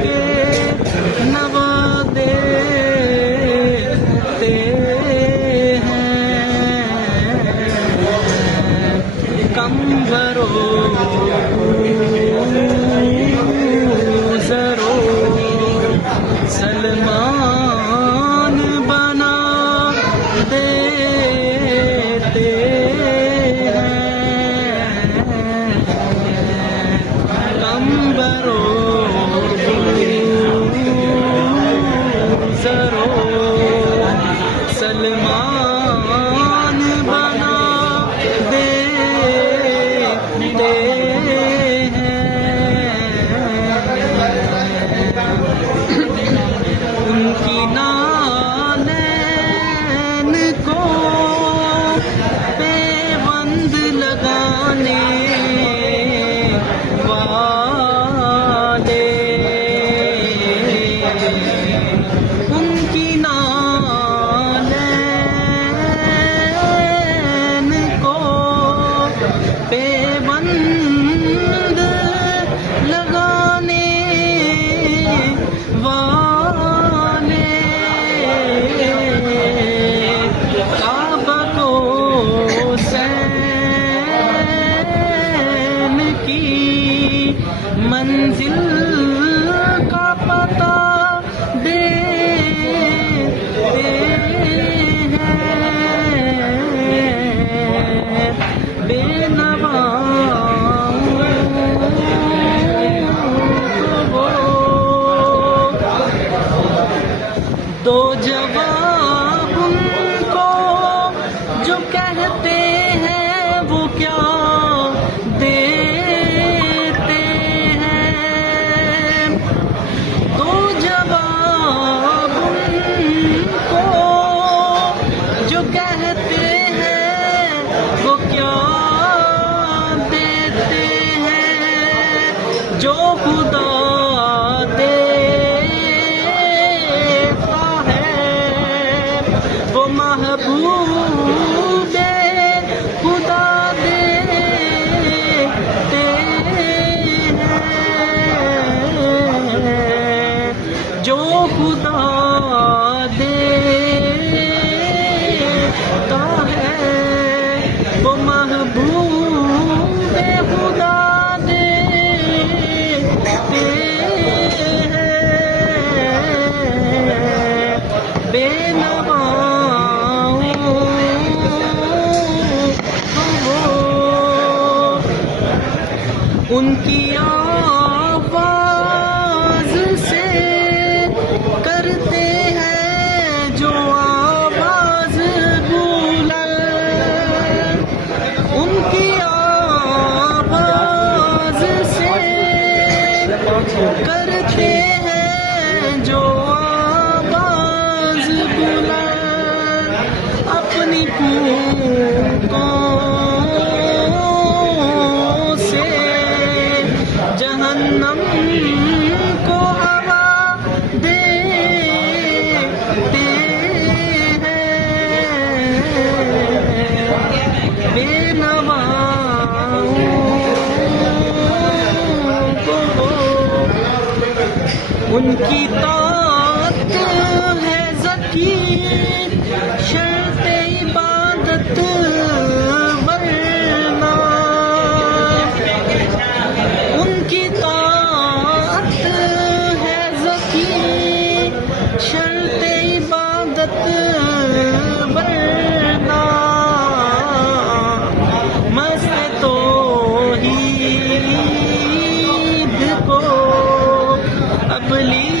के नवादे कम्बरो जरो सलमान बना देते हैं कम्बरो जरो सलमान बना उनकी नालैन को पेबंद लगाने वाले उनकी नालैन को पेबंद लगाने वाले काबा को सैन की मंजिल का पता देते हैं बेनवा दो जवाब उनको जो कहते हैं वो क्या देते हैं दो जवाब उनको जो कहते हैं वो क्या देते हैं जो खुदा महबूबे खुदा देते हैं जो खुदा देता है वो महबूबे खुदा देते हैं बेनवा उनकी आवाज से करते हैं जो आवाज बुलंद उनकी आवाज से करते हैं जो आवाज बुलंद अपनी फूकों जहन्नम को हवा देते हैं बेनवाओं को उनकी ताकत है ज़की शर्त इबादत शर्त इबादत वरना मस्त तौहीद को अबली